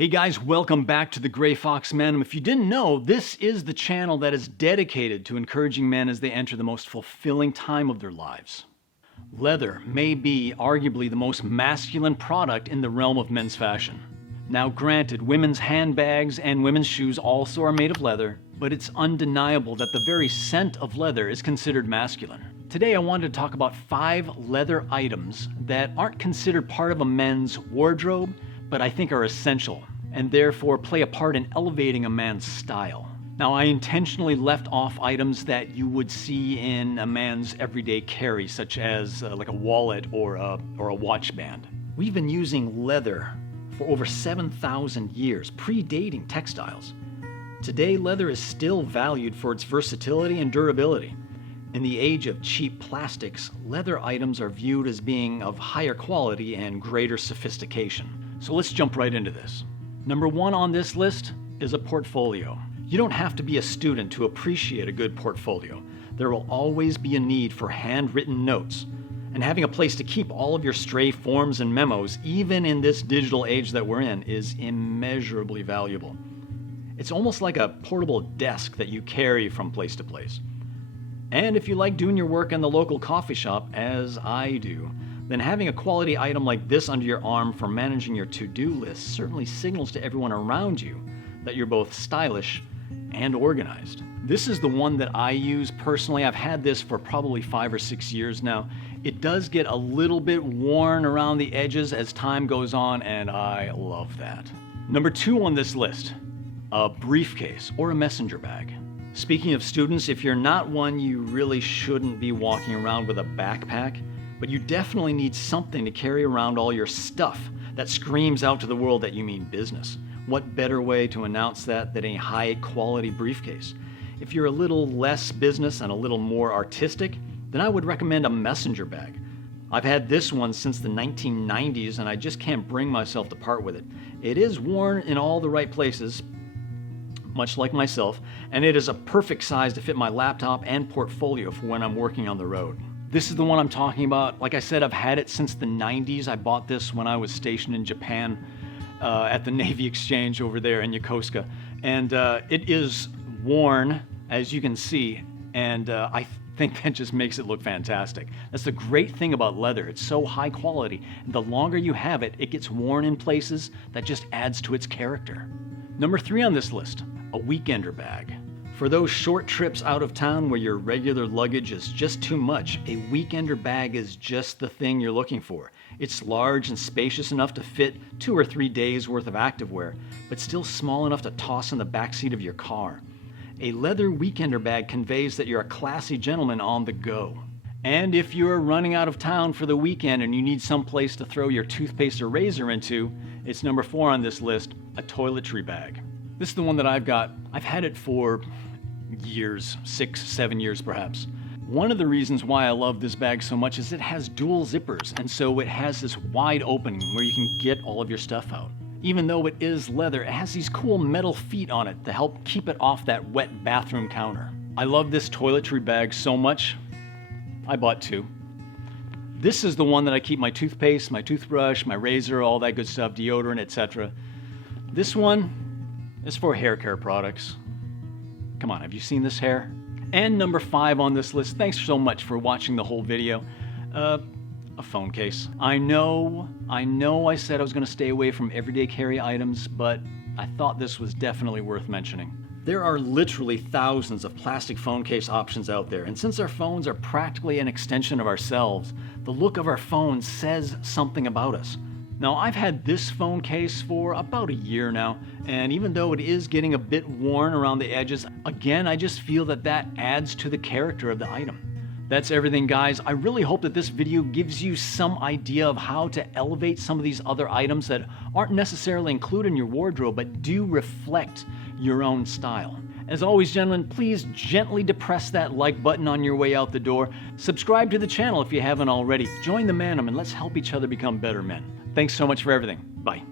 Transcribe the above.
Hey guys, welcome back to the Gray Fox Mandem. If you didn't know, this is the channel that is dedicated to encouraging men as they enter the most fulfilling time of their lives. Leather may be arguably the most masculine product in the realm of men's fashion. Now granted, women's handbags and women's shoes also are made of leather, but it's undeniable that the very scent of leather is considered masculine. Today I wanted to talk about 5 leather items that aren't considered part of a men's wardrobe, but I think are essential, and therefore play a part in elevating a man's style. Now, I intentionally left off items that you would see in a man's everyday carry, such as like a wallet or a watch band. We've been using leather for over 7,000 years, predating textiles. Today, leather is still valued for its versatility and durability. In the age of cheap plastics, leather items are viewed as being of higher quality and greater sophistication. So let's jump right into this. Number 1 on this list is a portfolio. You don't have to be a student to appreciate a good portfolio. There will always be a need for handwritten notes, and having a place to keep all of your stray forms and memos, even in this digital age that we're in, is immeasurably valuable. It's almost like a portable desk that you carry from place to place. And if you like doing your work in the local coffee shop, as I do, then having a quality item like this under your arm for managing your to-do list certainly signals to everyone around you that you're both stylish and organized. This is the one that I use personally. I've had this for probably 5 or 6 years now. It does get a little bit worn around the edges as time goes on, and I love that. Number 2 on this list, a briefcase or a messenger bag. Speaking of students, if you're not one, you really shouldn't be walking around with a backpack, but you definitely need something to carry around all your stuff that screams out to the world that you mean business. What better way to announce that than a high-quality briefcase? If you're a little less business and a little more artistic, then I would recommend a messenger bag. I've had this one since the 1990s, and I just can't bring myself to part with it. It is worn in all the right places, much like myself, and it is a perfect size to fit my laptop and portfolio for when I'm working on the road. This is the one I'm talking about. Like I said, I've had it since the 90s. I bought this when I was stationed in Japan at the Navy Exchange over there in Yokosuka. And it is worn, as you can see, and I think that just makes it look fantastic. That's the great thing about leather. It's so high quality, and the longer you have it, it gets worn in places that just adds to its character. Number 3 on this list, a weekender bag. For those short trips out of town where your regular luggage is just too much, a weekender bag is just the thing you're looking for. It's large and spacious enough to fit 2 or 3 days worth of activewear, but still small enough to toss in the backseat of your car. A leather weekender bag conveys that you're a classy gentleman on the go. And if you're running out of town for the weekend and you need some place to throw your toothpaste or razor into, it's number 4 on this list, a toiletry bag. This is the one that I've got. I've had it for years, 6, 7 years perhaps. One of the reasons why I love this bag so much is it has dual zippers, and so it has this wide opening where you can get all of your stuff out. Even though it is leather, it has these cool metal feet on it to help keep it off that wet bathroom counter. I love this toiletry bag so much, I bought 2. This is the one that I keep my toothpaste, my toothbrush, my razor, all that good stuff, deodorant, etc. This one is for hair care products. Come on, have you seen this hair? And number 5 on this list, thanks so much for watching the whole video, a phone case. I know I said I was going to stay away from everyday carry items, but I thought this was definitely worth mentioning. There are literally thousands of plastic phone case options out there, and since our phones are practically an extension of ourselves, the look of our phone says something about us. Now, I've had this phone case for about a year now, and even though it is getting a bit worn around the edges, again, I just feel that adds to the character of the item. That's everything, guys. I really hope that this video gives you some idea of how to elevate some of these other items that aren't necessarily included in your wardrobe, but do reflect your own style. As always, gentlemen, please gently depress that like button on your way out the door. Subscribe to the channel if you haven't already. Join the Mandem and let's help each other become better men. Thanks so much for everything. Bye.